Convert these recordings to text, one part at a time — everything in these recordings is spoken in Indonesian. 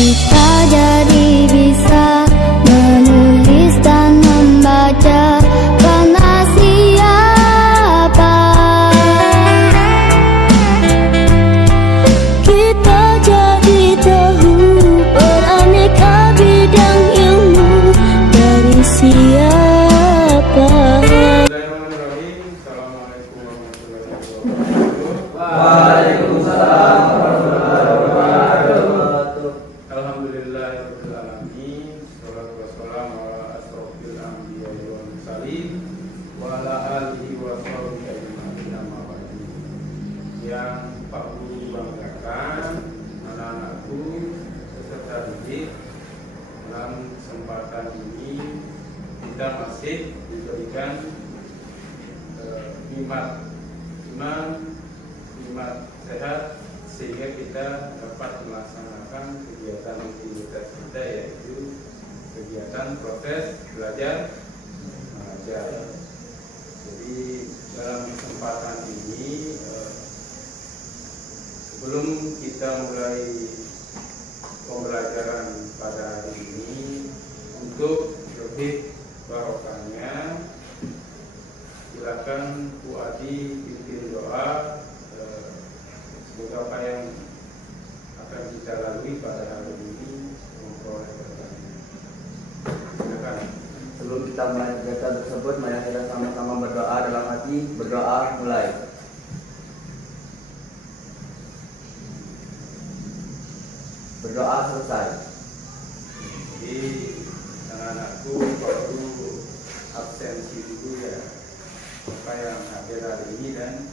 Kita jadi bisa menulis dan membaca karena siapa? Kita jadi tahu beraneka bidang ilmu dari siapa? Bismillahirrahmanirrahim. Assalamualaikum warahmatullahi wabarakatuh. Waalaikumsalam warahmatullahi wabarakatuh. Alhamdulillahirabbil alamin. Shalatu wassalamu ala asrofil anbiya'i wal mursalin wa ala alihi wa sahbihi ajma'in amma ba'du. Yang Pak Guru banggakan, anak-anakku peserta didik, dalam kesempatan ini kita masih diberikan nikmat sehat sehingga kita dapat melaksanakan kegiatan aktivitas kita, yaitu kegiatan proses belajar mengajar. Jadi dalam kesempatan ini sebelum kita mulai pembelajaran pada hari ini, untuk lebih barokahnya silakan Bu Adi pimpin doa. Semoga apa yang akan kita lalui pada hari ini memperoleh berkah. Silakan. Sebelum kita mulai kegiatan tersebut, mari kita sama-sama berdoa dalam hati. Berdoa mulai. Berdoa selesai. Jadi anak-anakku perlu absensi dulu ya, apa yang hadir hari ini dan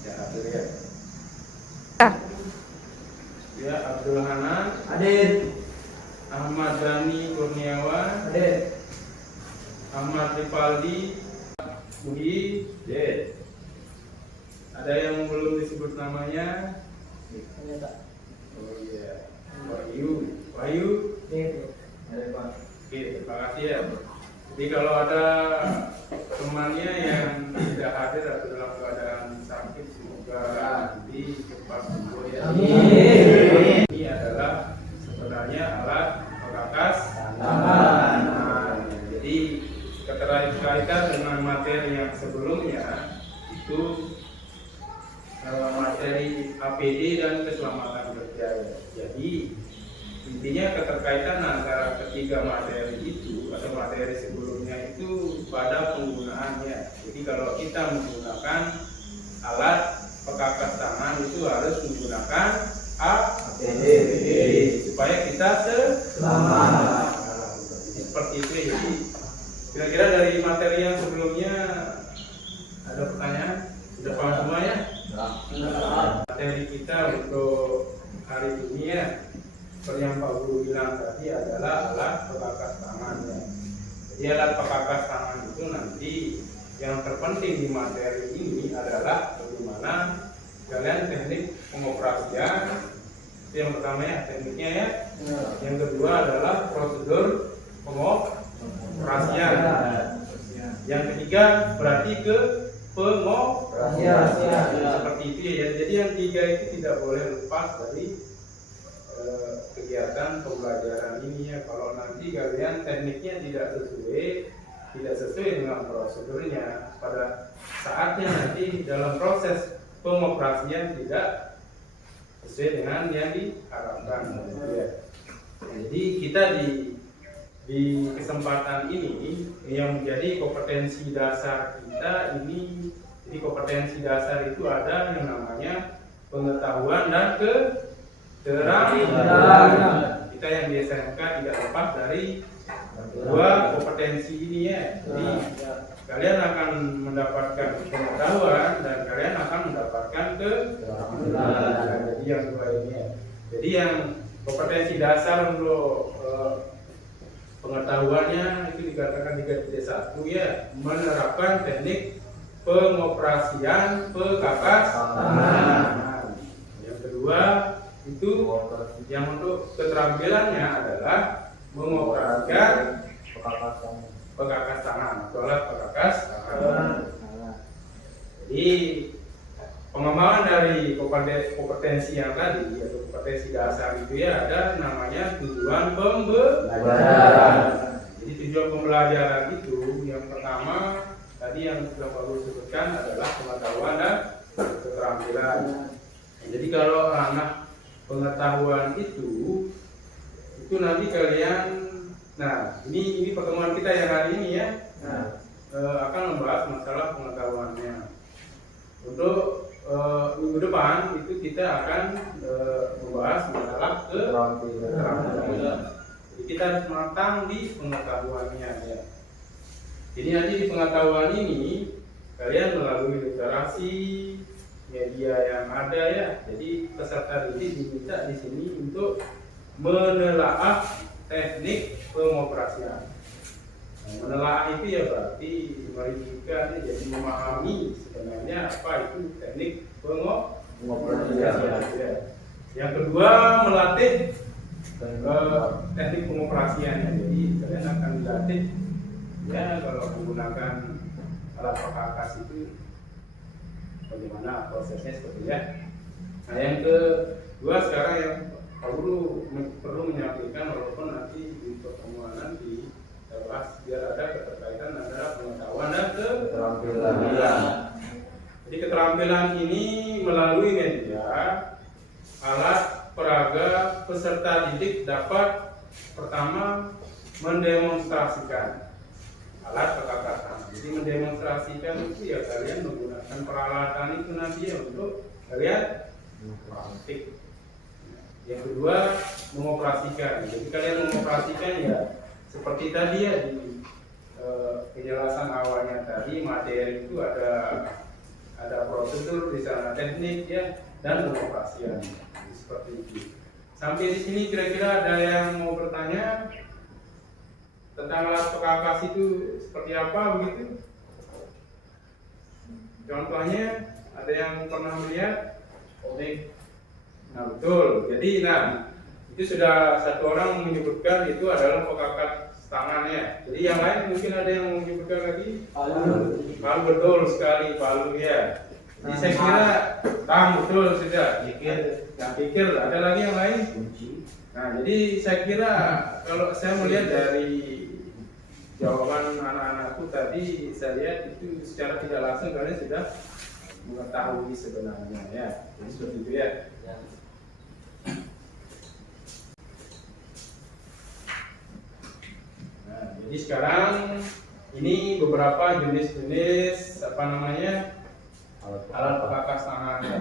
tidak hadir ya. Ya, Abdul Hanan Hadir. Ahmad Dhani Kurniawan, Hadir. Ahmad Rifaldi Budi. Hadir. Ada yang belum disebut namanya? Oh iya, Wahyu. Hadir, Pak. Oke, terima kasih ya. Jadi kalau ada temannya yang tidak hadir atau dalam keadaan sakit, semoga nanti cepat sembuh ya. Amin. Ini adalah sebenarnya alat pengangkat tangan. Jadi keterkaitan dengan materi yang sebelumnya itu materi APD dan keselamatan kerja. Jadi intinya keterkaitan antara ketiga materi itu atau materi sebelumnya itu pada penggunaannya. Jadi kalau kita menggunakan alat pengangkat tangan itu harus menggunakan APD supaya kita selamat. Jadi seperti itu. Jadi kira-kira dari materi yang sebelumnya ada pertanyaan? Sudah paham semua ya? Materi kita untuk hari ini ya, seperti yang Pak Guru bilang tadi, adalah alat pengangkat tangan ya. Jadi alat pengangkat tangan itu nanti yang terpenting di materi ini adalah bagaimana kalian teknik pengoperasian. Itu yang pertama ya, tekniknya ya. Yang kedua adalah prosedur pengoperasian. Yang ketiga berarti ke pengoperasian. Seperti itu ya. Jadi yang tiga itu tidak boleh lepas dari kegiatan pembelajaran ini ya. Kalau nanti kalian tekniknya tidak sesuai dengan prosedurnya, pada saatnya nanti dalam proses pengoperasian tidak sesuai dengan yang diharapkan ya. Jadi kita di kesempatan ini yang menjadi kompetensi dasar kita ini, jadi kompetensi dasar itu ada yang namanya pengetahuan dan keterampilan. Kita yang di SMK tidak lepas dari dua kompetensi ini ya. Jadi kalian akan mendapatkan pengetahuan dan kalian akan mendapatkan keterampilan. Jadi yang dua ini ya. Jadi yang kompetensi dasar untuk pengetahuannya itu dikatakan 3.1 ya, menerapkan teknik pengoperasian pengangkat tangan. Yang kedua itu yang untuk keterampilannya adalah mengoperasikan pengangkat tangan, alat pengangkat tangan. Jadi pengembangan dari kompetensi yang tadi atau kompetensi dasar itu ya ada namanya tujuan pembelajaran. Jadi tujuan pembelajaran itu yang pertama tadi yang sudah Pak Guru sebutkan adalah pengetahuan dan keterampilan. Jadi kalau ranah pengetahuan itu nanti kalian, nah ini pertemuan kita yang hari ini ya, akan membahas masalah pengetahuannya. Untuk minggu depan itu kita akan membahas masalah keterampilan. Jadi kita harus matang di pengetahuannya ya. Jadi nanti di pengetahuan ini kalian melalui literasi media yang ada ya. Jadi peserta didik diminta di sini untuk menelaah teknik pengoperasian. Nah, menelaah itu ya berarti merincikan, jadi memahami sebenarnya apa itu teknik pengoperasian. Ya. Yang kedua melatih teknik pengoperasiannya. Jadi kalian akan dilatih ya kalau menggunakan alat perkakas itu bagaimana prosesnya seperti ya. Nah yang kedua sekarang yang Pak Guru perlu menyampaikan walaupun nanti di pertemuan nanti kita bahas biar ada keterkaitan antara pengetahuan dan keterampilan. Jadi keterampilan ini melalui media, alat peraga peserta didik dapat pertama mendemonstrasikan alat perkakasan. Jadi mendemonstrasikan itu ya kalian menggunakan peralatan itu nanti ya untuk kalian praktik. Yang kedua mengoperasikan. Jadi kalian mengoperasikan ya seperti tadi ya di penjelasan awalnya tadi materi itu ada prosedur di sana teknik ya dan pengoperasian seperti itu. Sampai di sini kira-kira ada yang mau bertanya tentang alat perkakas itu seperti apa begitu? Contohnya ada yang pernah melihat? Oke. Nah betul. Jadi itu sudah satu orang menyebutkan itu adalah perkakas tangan ya. Jadi yang lain mungkin ada yang menyebutkan lagi? Palu betul sekali palu ya. Jadi saya kira betul sudah. Pikir ada lagi yang lain? Nah jadi saya kira kalau saya melihat dari jawaban anak-anakku tadi saya lihat itu secara tidak langsung kalian sudah mengetahui sebenarnya ya. Jadi seperti itu ya. Nah, jadi sekarang ini beberapa jenis-jenis alat perkakas tangan ya.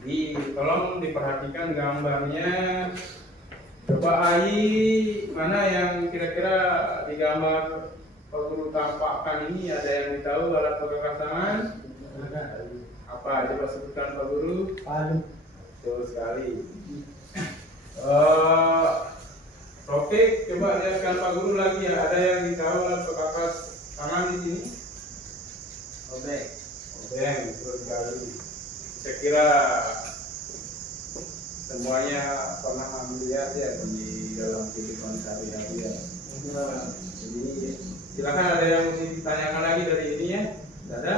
Jadi tolong diperhatikan gambarnya. Coba mana yang kira-kira di gambar Pak Guru tampakkan ini ada yang tahu alat perkakas tangan? Apa? Coba sebutkan Pak Guru. Betul sekali. Topik, coba lihatkan Pak Guru lagi ya. Ada yang tahu alat perkakas tangan di sini? Obeng, betul sekali. Saya kira semuanya pernah lihat ya di dalam kehidupan sehari-hari ya. Jadi silakan ada yang mesti ditanyakan lagi dari ini ya. Ada?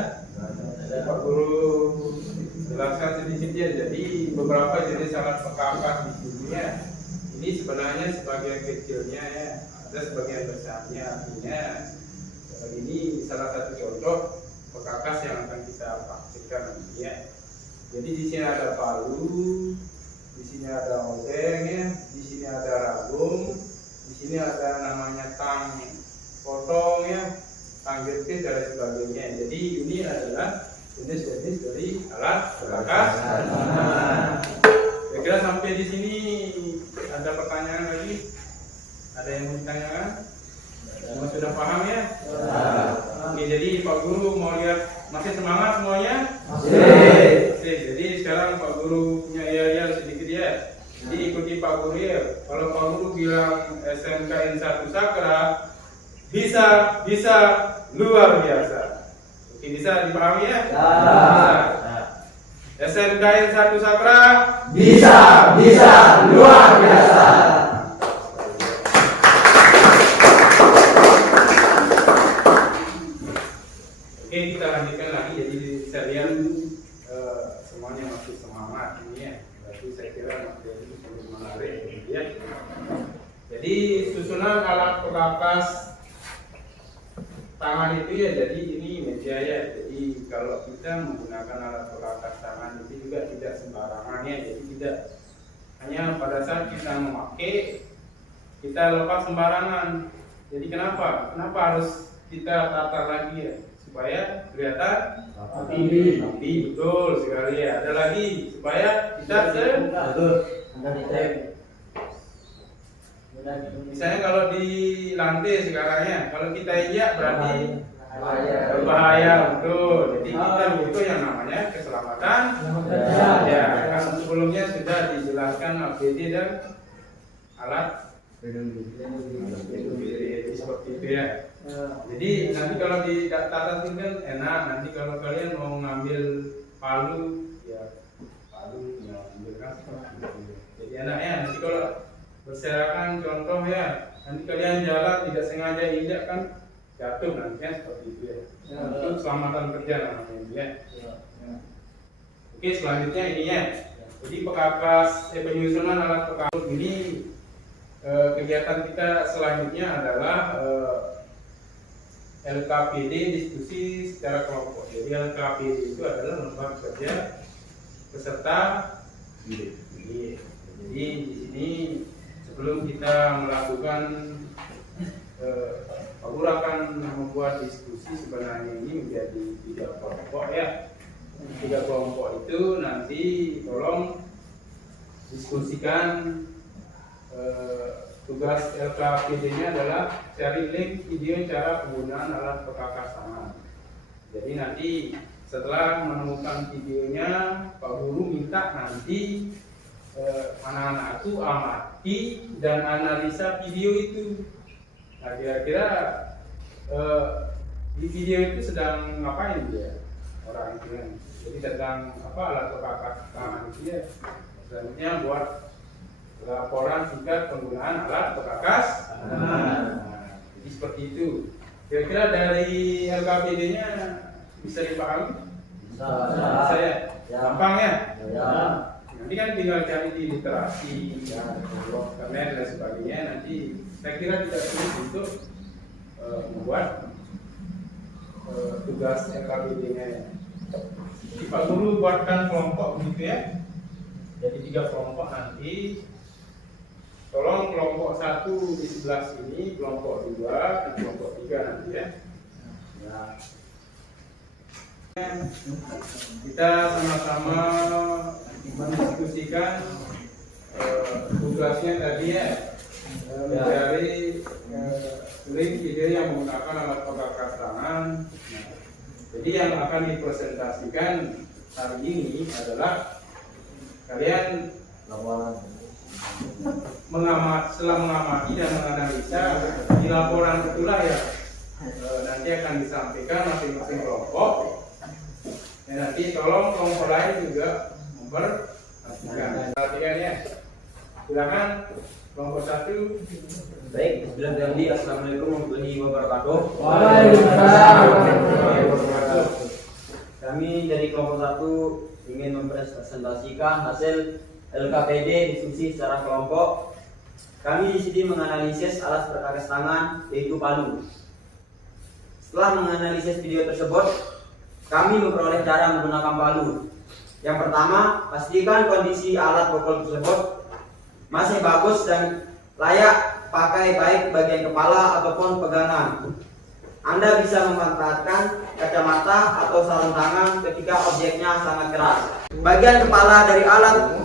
Pak Guru jelaskan sedikit ya. Jadi beberapa jenis alat perkakas di sini ya. Ini sebenarnya sebagian kecilnya ya. Ada sebagian besarnya. Artinya ini salah satu contoh perkakas yang akan kita praktikkan nanti ya. Jadi di sini ada palu, di sini ada obeng ya, di sini ada ragum, di sini ada namanya tang potong ya, tang jepit dan sebagainya. Jadi ini adalah jenis-jenis dari alat perkakas. Kira-kira sampai di sini ada pertanyaan lagi? Ada yang mau ditanyakan? Semua sudah paham ya? Oke, jadi Pak Guru mau lihat masih semangat semuanya? Masih. Jadi sekarang Pak Guru punya iya sedikit ya. Jadi ikuti Pak Guru ya. Kalau Pak Guru bilang SMKN 1 Sakra bisa luar biasa. Oke, bisa dipahami ya? SMKN 1 Sakra bisa luar biasa. Oke, kita lanjutkan lagi. Jadi saya lihat menarik ya. Jadi susunan alat perkakas tangan itu ya, jadi ini meja ya. Jadi kalau kita menggunakan alat perkakas tangan itu juga tidak sembarangan ya. Jadi tidak hanya pada saat kita memakai kita lepas sembarangan. Jadi kenapa harus kita tata lagi ya, supaya kelihatan rapi, betul sekali ya. Ada lagi supaya kita misalnya kalau di lantai sekarang ya, kalau kita injak berarti berbahaya, betul. Jadi kita butuh yang namanya keselamatan ya. Kan sebelumnya sudah dijelaskan APD dan alat pelindung diri seperti itu ya. Jadi nanti kalau di tata kan enak. Nanti kalau kalian mau ngambil palu ya, palu ngambil kan seperti itu. Jadi enak ya. Nanti kalau berserakan contoh ya, nanti kalian jalan tidak sengaja injak kan jatuh nantinya seperti itu ya. Untuk keselamatan kerja namanya ya. Oke, selanjutnya ini ya. Jadi perkakas penyusunan alat perkakas ini kegiatan kita selanjutnya adalah LKPD, diskusi secara kelompok. Jadi LKPD itu adalah lembaga kerja peserta didik. Jadi di sini sebelum kita melakukan Pak Guru akan membuat diskusi sebenarnya ini menjadi 3 kelompok ya. 3 kelompok itu nanti tolong diskusikan. Tugas LKPD-nya adalah cari link video cara penggunaan alat perkakas tangan. Jadi nanti setelah menemukan videonya, Pak Guru minta nanti anak-anak itu amati dan analisa video itu. Nah, kira-kira di video itu sedang ngapain dia orang itu kan? Jadi sedang apa, alat perkakas tangan itu ya. Selanjutnya buat laporan singkat penggunaan alat perkakas. Jadi seperti itu. Kira-kira dari LKPD-nya bisa dipahami? Bisa ya? Gampang ya? Nanti kan tinggal cari di literasi, internet dan sebagainya. Nanti saya kira tidak sulit untuk membuat tugas LKPD-nya ya. Jadi Pak Guru buatkan kelompok begitu ya. Jadi 3 kelompok nanti. Tolong kelompok 1 di sebelah sini, kelompok 2 di kelompok 3 nanti ya. Kita sama-sama mendiskusikan tugasnya tadi ya, mencari link video yang menggunakan alat perkakas tangan. Jadi yang akan dipresentasikan hari ini adalah kalian setelah mengamati dan menganalisa di laporan itulah ya, nanti akan disampaikan masing-masing kelompok. Dan nanti tolong kelompok lain juga memperhatikan ya. Silakan kelompok 1. Baik, bismillahirrahmanirrahim. Assalamualaikum warahmatullahi wabarakatuh. Waalaikumsalam warahmatullahi wabarakatuh. Kami dari kelompok 1 ingin mempresentasikan hasil LKPD diskusi secara kelompok. Kami di sini menganalisis alat perkakas tangan yaitu palu. Setelah menganalisis video tersebut, kami memperoleh cara menggunakan palu. Yang pertama, pastikan kondisi alat pukul tersebut masih bagus dan layak pakai baik bagian kepala ataupun pegangan. Anda bisa memanfaatkan kacamata atau sarung tangan ketika objeknya sangat keras. Bagian kepala dari alat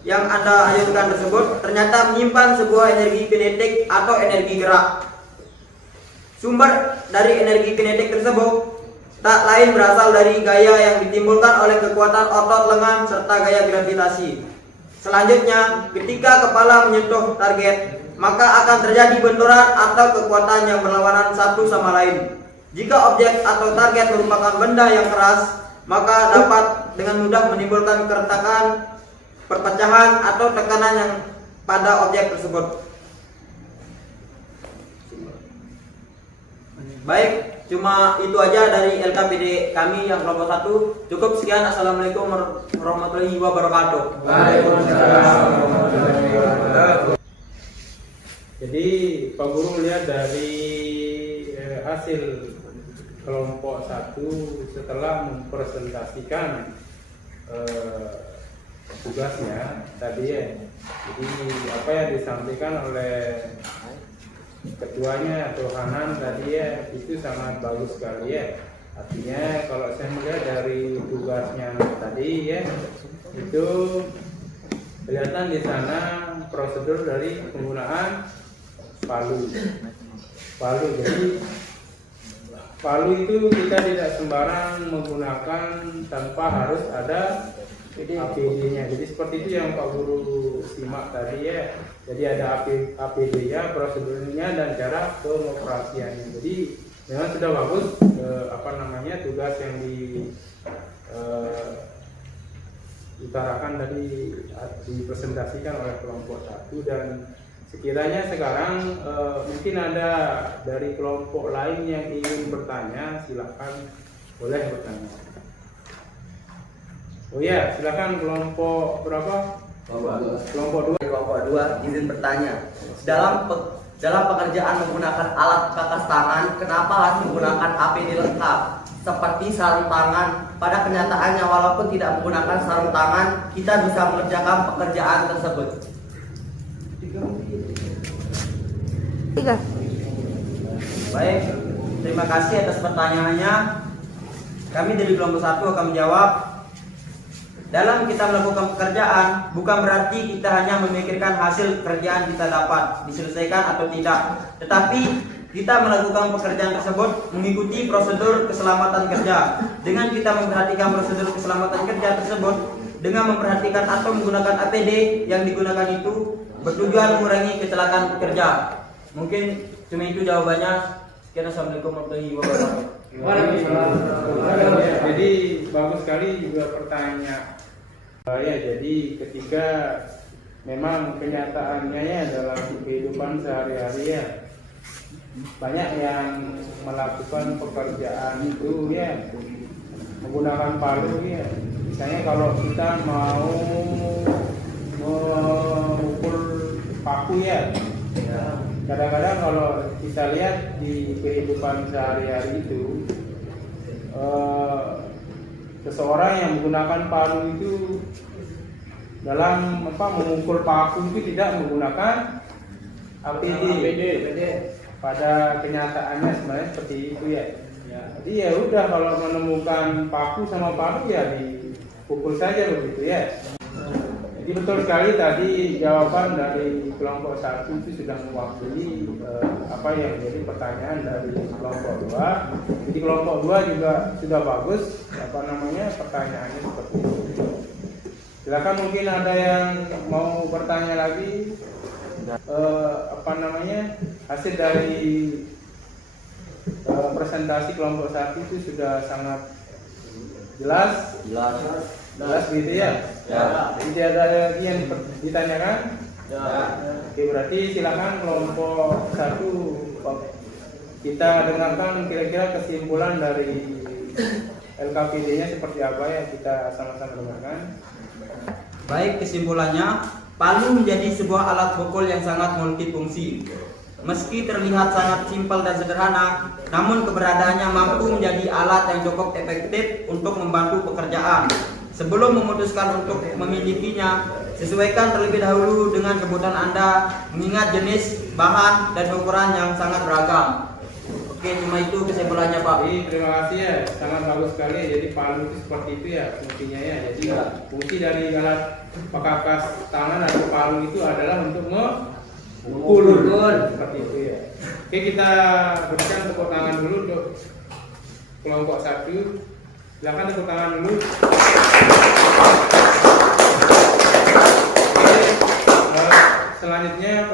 yang Anda ayunkan tersebut ternyata menyimpan sebuah energi kinetik atau energi gerak. Sumber dari energi kinetik tersebut tak lain berasal dari gaya yang ditimbulkan oleh kekuatan otot lengan serta gaya gravitasi. Selanjutnya, ketika kepala menyentuh target, maka akan terjadi benturan atau kekuatan yang berlawanan satu sama lain. Jika objek atau target merupakan benda yang keras, maka dapat dengan mudah menimbulkan keretakan, perpecahan atau tekanan yang pada objek tersebut. Baik, Cuma itu aja dari LKPD kami yang kelompok 1. Cukup sekian. Assalamualaikum warahmatullahi wabarakatuh. Jadi Pak Guru lihat dari hasil kelompok 1 setelah mempresentasikan tugasnya tadi ya. Jadi apa yang disampaikan oleh ketuanya atau Hanan tadi ya, itu sangat bagus sekali ya. Artinya kalau saya melihat dari tugasnya tadi ya, itu kelihatan di sana prosedur dari penggunaan palu. Jadi palu itu kita tidak sembarang menggunakan tanpa harus ada APD-nya. Jadi seperti itu yang Pak Guru simak tadi ya. Jadi ada APD-nya, prosedurnya dan cara pengoperasiannya. Jadi memang sudah bagus tugas yang diutarakan tadi, dipresentasikan oleh kelompok 1. Dan sekiranya sekarang mungkin ada dari kelompok lain yang ingin bertanya, silakan boleh bertanya. Oh ya, silakan kelompok berapa? Kelompok 2. Kelompok 2 izin bertanya. Dalam pekerjaan menggunakan alat kakas tangan, kenapa harus menggunakan APD lengkap seperti sarung tangan? Pada kenyataannya walaupun tidak menggunakan sarung tangan, kita bisa mengerjakan pekerjaan tersebut. 3. Baik, terima kasih atas pertanyaannya. Kami dari kelompok 1 akan menjawab. Dalam kita melakukan pekerjaan, bukan berarti kita hanya memikirkan hasil kerjaan kita dapat diselesaikan atau tidak, tetapi kita melakukan pekerjaan tersebut mengikuti prosedur keselamatan kerja. Dengan kita memperhatikan prosedur keselamatan kerja tersebut, dengan memperhatikan atau menggunakan APD yang digunakan itu bertujuan mengurangi kecelakaan kerja. Mungkin cuma itu jawabannya. Sekian, assalamualaikum warahmatullahi wabarakatuh. Jadi bagus sekali juga pertanyaan. Ya, jadi ketika memang kenyataannya ya dalam kehidupan sehari-hari ya, banyak yang melakukan pekerjaan itu ya menggunakan palu ya. Misalnya kalau kita mau mengukur paku ya, kadang-kadang kalau kita lihat di kehidupan sehari-hari itu, seseorang yang menggunakan palu itu dalam mengukur paku itu tidak menggunakan APD. Pada kenyataannya sebenarnya seperti itu ya. Jadi ya udah, kalau menemukan paku sama palu ya dipukul saja begitu ya. Jadi betul sekali tadi jawaban dari kelompok 1 itu sudah mewakili apa yang menjadi pertanyaan dari kelompok 2. Jadi kelompok 2 juga sudah bagus pertanyaannya seperti itu. Silakan, mungkin ada yang mau bertanya lagi. Hasil dari presentasi kelompok 1 itu sudah sangat jelas gitu ya. Jadi ada lagi yang ditanyakan? Oke, berarti silakan kelompok 1 kita dengarkan kira-kira kesimpulan dari LKPD-nya seperti apa ya, kita sama-sama dengarkan. Baik, kesimpulannya, palu menjadi sebuah alat pukul yang sangat multifungsi. Meski terlihat sangat simpel dan sederhana, namun keberadaannya mampu menjadi alat yang cukup efektif untuk membantu pekerjaan. Sebelum memutuskan untuk memilikinya, sesuaikan terlebih dahulu dengan kebutuhan Anda, mengingat jenis, bahan, dan ukuran yang sangat beragam. Oke, cuma itu kesimpulannya, Pak. Terima kasih ya, sangat bagus sekali. Jadi palu itu seperti itu ya fungsinya ya. Jadi fungsi dari alat pekakas tangan atau palu itu adalah untuk memukul seperti itu ya. Oke, kita berikan tepuk tangan dulu untuk kelompok 1. Silakan tepuk tangan dulu. Selanjutnya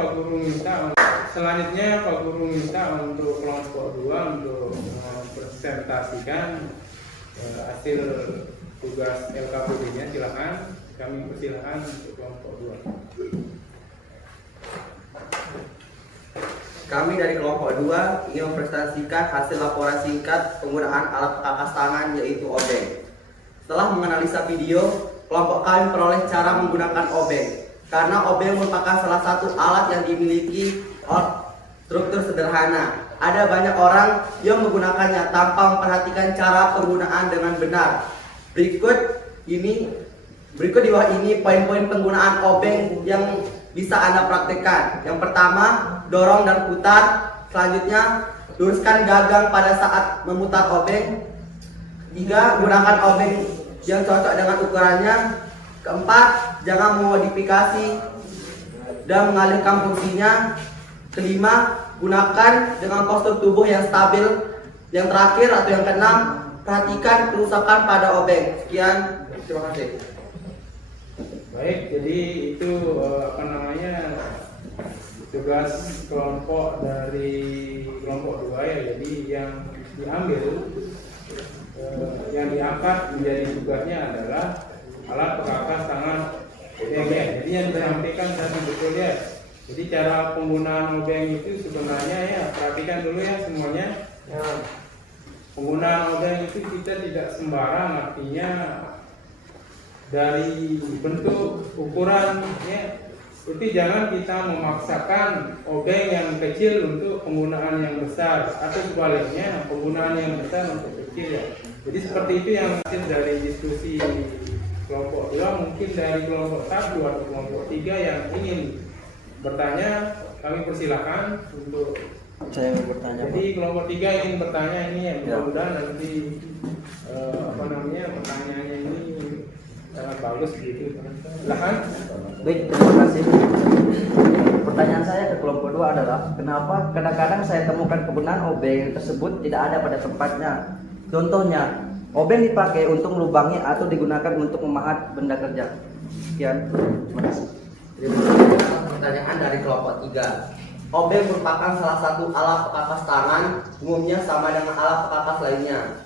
Pak Guru minta untuk kelompok 2 untuk mempresentasikan hasil tugas LKPD-nya. Silakan, kami persilakan untuk kelompok 2. Kami dari kelompok 2 ingin mempresentasikan hasil laporan singkat penggunaan alat perkakas tangan yaitu obeng. Setelah menganalisa video, kelompok kami peroleh cara menggunakan obeng. Karena obeng merupakan salah satu alat yang dimiliki struktur sederhana. Ada banyak orang yang menggunakannya tanpa memperhatikan cara penggunaan dengan benar. Berikut di bawah ini poin-poin penggunaan obeng yang bisa Anda praktekkan. Yang pertama, dorong dan putar. Selanjutnya, luruskan gagang pada saat memutar obeng. 3. Gunakan obeng yang cocok dengan ukurannya. 4. Jangan memodifikasi dan mengalihkan fungsinya. 5. Gunakan dengan postur tubuh yang stabil. Yang terakhir atau yang keenam, perhatikan kerusakan pada obeng. Sekian, terima kasih. Baik, jadi itu tugas kelompok dari kelompok 2 ya. Jadi yang diambil, yang diangkat menjadi tugasnya adalah alat perkakas tangan obeng ya. Jadi yang disampaikan tadi betul ya. Jadi cara penggunaan obeng itu sebenarnya ya, perhatikan dulu ya semuanya. Penggunaan obeng itu kita tidak sembarang, artinya dari bentuk ukurannya itu jangan kita memaksakan obeng yang kecil untuk penggunaan yang besar, atau sebaliknya penggunaan yang besar untuk kecil ya. Jadi seperti itu yang hasil dari diskusi kelompok 2. Mungkin dari kelompok 1 atau kelompok 3 yang ingin bertanya, kami persilakan untuk Saya mau bertanya. jadi kelompok 3 ingin bertanya ini ya, mudah-mudahan nanti pertanyaannya ini sangat bagus gitu. Silahkan. Baik, terima kasih. Pertanyaan saya ke kelompok 2 adalah, kenapa kadang-kadang saya temukan penggunaan obeng tersebut tidak ada pada tempatnya? Contohnya, obeng dipakai untuk melubangi atau digunakan untuk memahat benda kerja. Sekian, terima kasih. Pertanyaan dari kelompok 3. Obeng merupakan salah satu alat perkakas tangan, umumnya sama dengan alat perkakas lainnya.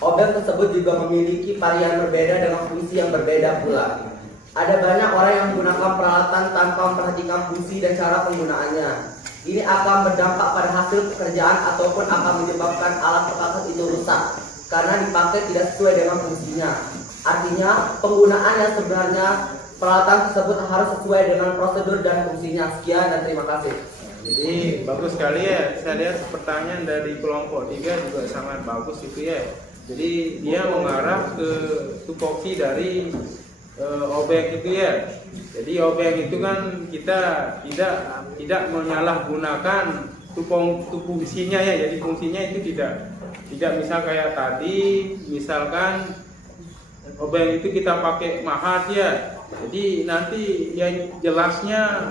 Obeng tersebut juga memiliki varian berbeda dengan fungsi yang berbeda pula. Ada banyak orang yang menggunakan peralatan tanpa memperhatikan fungsi dan cara penggunaannya. Ini akan berdampak pada hasil pekerjaan ataupun akan menyebabkan alat perkakas itu rusak karena dipakai tidak sesuai dengan fungsinya. Artinya, penggunaan yang sebenarnya peralatan tersebut harus sesuai dengan prosedur dan fungsinya. Sekian dan terima kasih. Jadi bagus sekali ya, saya lihat pertanyaan dari kelompok 3 juga sangat bagus itu ya. Jadi dia mengarah ke tupoksi dari obeng itu ya. Jadi obeng itu kan kita tidak menyalahgunakan fungsinya ya. Jadi fungsinya itu tidak misal kayak tadi, misalkan obeng itu kita pakai mahat ya. Jadi nanti yang jelasnya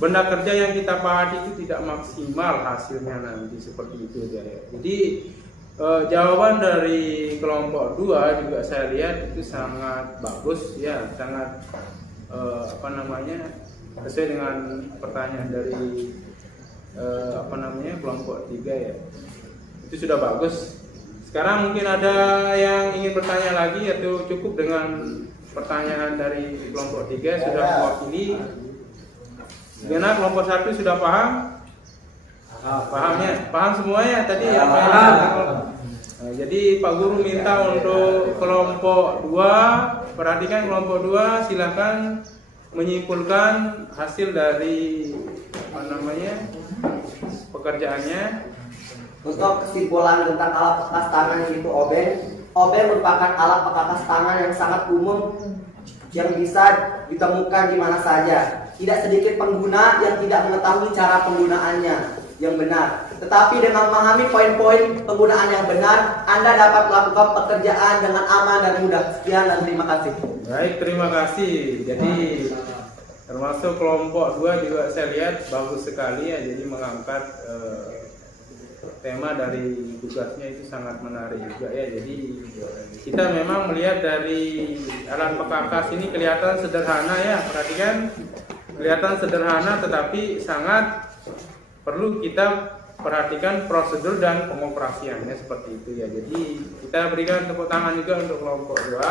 benda kerja yang kita pahat itu tidak maksimal hasilnya nanti seperti itu ya. Jadi jawaban dari kelompok 2 juga saya lihat itu sangat bagus ya, sangat sesuai dengan pertanyaan dari kelompok 3 ya. Itu sudah bagus. Sekarang mungkin ada yang ingin bertanya lagi atau cukup dengan pertanyaan dari kelompok 3 sudah mewakili. Gimana kelompok 1 sudah paham? Pahamnya? Paham semuanya tadi ya? Paham. Jadi Pak Guru minta untuk kelompok 2, perhatikan kelompok 2 silakan menyimpulkan hasil dari pekerjaannya. Untuk kesimpulan tentang alat perkakas tangan yaitu obeng. Obeng merupakan alat perkakas tangan yang sangat umum yang bisa ditemukan di mana saja. Tidak sedikit pengguna yang tidak mengetahui cara penggunaannya yang benar. Tetapi dengan memahami poin-poin penggunaan yang benar, Anda dapat melakukan pekerjaan dengan aman dan mudah. Sekian dan terima kasih. Baik, terima kasih. Jadi termasuk kelompok 2 juga saya lihat bagus sekali ya. Jadi mengangkat tema dari tugasnya itu sangat menarik juga ya. Jadi kita memang melihat dari alat perkakas ini kelihatan sederhana ya. Perhatikan, kelihatan sederhana tetapi sangat perlu kita perhatikan prosedur dan pengoperasiannya seperti itu ya. Jadi kita berikan tepuk tangan juga untuk kelompok 2.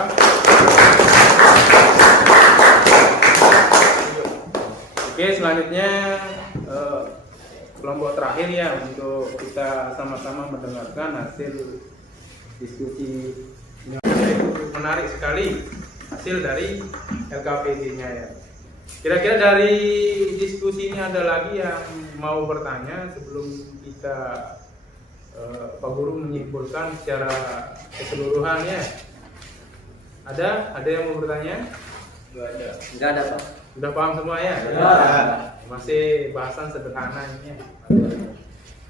Oke, selanjutnya kelompok terakhir ya untuk kita sama-sama mendengarkan hasil diskusi yang menarik sekali hasil dari LKPD-nya ya. Kira-kira dari diskusi ini ada lagi yang mau bertanya sebelum kita Pak Guru menyimpulkan secara keseluruhannya? Ada yang mau bertanya? Enggak ada, Pak. Sudah paham semua ya? Ya. Masih bahasan sederhana ini ya.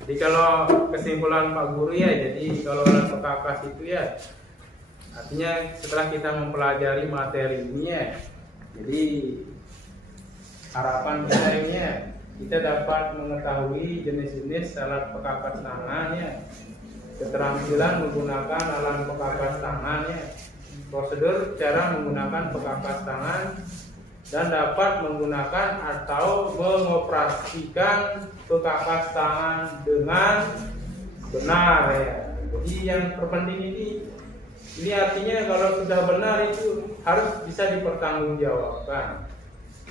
Jadi kalau kesimpulan Pak Guru ya, jadi kalau alat pekakas itu ya, artinya setelah kita mempelajari materi ini ya, jadi harapan kita ini ya, kita dapat mengetahui jenis-jenis alat pekakas tangan ya, keterampilan menggunakan alat pekakas tangan ya, prosedur cara menggunakan pekakas tangan, dan dapat menggunakan atau mengoperasikan pekakas tangan dengan benar ya. Jadi yang terpenting ini artinya kalau sudah benar itu harus bisa dipertanggungjawabkan.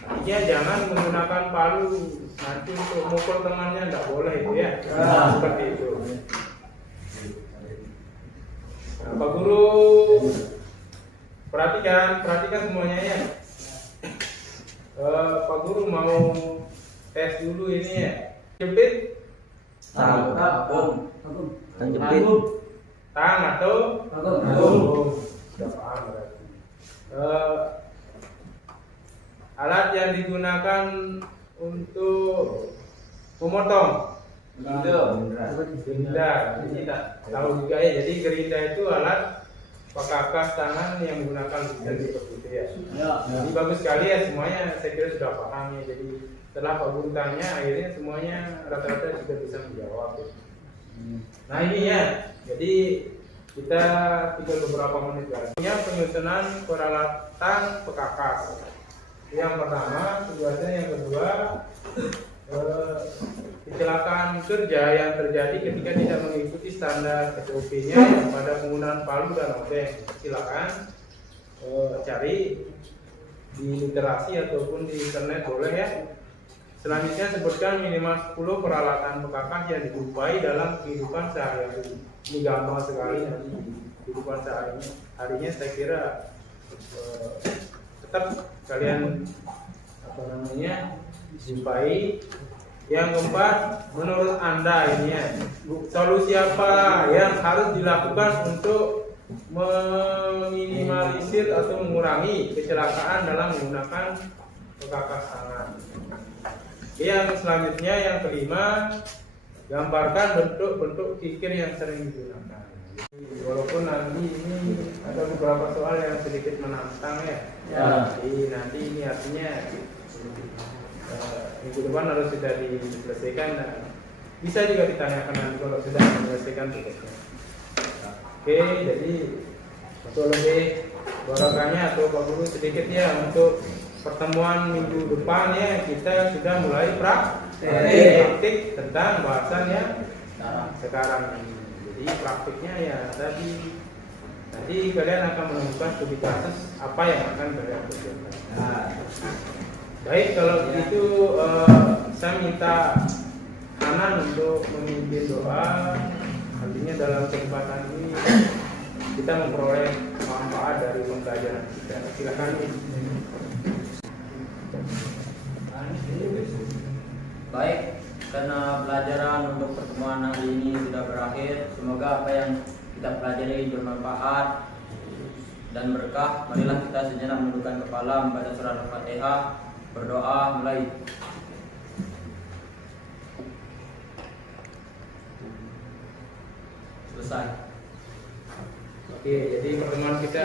Artinya jangan menggunakan palu nanti untuk mukul temannya, tidak boleh itu ya. Seperti itu. Nah, Pak Guru perhatikan semuanya ya. Pak Guru mau tes dulu ini ya. Jepit Tang jepit. tang atau sudah paham berarti. Alat yang digunakan untuk memotong gerinda. Ini tak tahu juga ya. Jadi gerinda itu alat pekakas tangan yang menggunakan gerinda seperti itu ya. Jadi bagus sekali ya, semuanya saya kira sudah paham ya. Jadi setelah Pak Guru tanya, akhirnya semuanya rata-rata sudah bisa menjawab ya. Nah ini ya, jadi kita tinggal beberapa menit lagi. Penyusunan peralatan pekakas. Yang pertama, tugasnya yang kedua, kecelakaan kerja yang terjadi ketika tidak mengikuti standar SOP-nya pada penggunaan palu dan obeng. Silakan cari di literasi ataupun di internet boleh ya. Selanjutnya sebutkan minimal 10 peralatan pekakas yang dijumpai dalam kehidupan sehari-hari. Ini gampang sekali nanti kehidupan sehari-harinya saya kira tetap kalian jumpai. Yang keempat, menurut Anda ini ya, solusi apa yang harus dilakukan untuk meminimalisir atau mengurangi kecelakaan dalam menggunakan pekakas tangan? Yang selanjutnya, yang kelima, gambarkan bentuk-bentuk kikir yang sering digunakan. Walaupun nanti ini ada beberapa soal yang sedikit menantang ya. Jadi nanti ini artinya minggu depan harus sudah diselesaikan. Bisa juga ditanyakan nanti kalau sudah menyelesaikan tugasnya. Oke, jadi untuk lebih barokahnya atau Pak Guru sedikit ya, untuk pertemuan minggu depan ya, kita sudah mulai praktik tentang bahasan yang sekarang ini. Jadi praktiknya ya tadi, nanti kalian akan menemukan studi kasus apa yang akan kalian kerjakan. Baik, kalau begitu saya minta Hanan untuk memimpin doa. Artinya dalam kesempatan ini kita memperoleh manfaat dari pembelajaran kita. Silakan. Baik, karena pelajaran untuk pertemuan hari ini sudah berakhir, semoga apa yang kita pelajari bermanfaat dan berkah. Marilah kita sejenak menundukkan kepala, membaca surah Al-Fatihah, berdoa mulai. Selesai. Oke, jadi pertemuan kita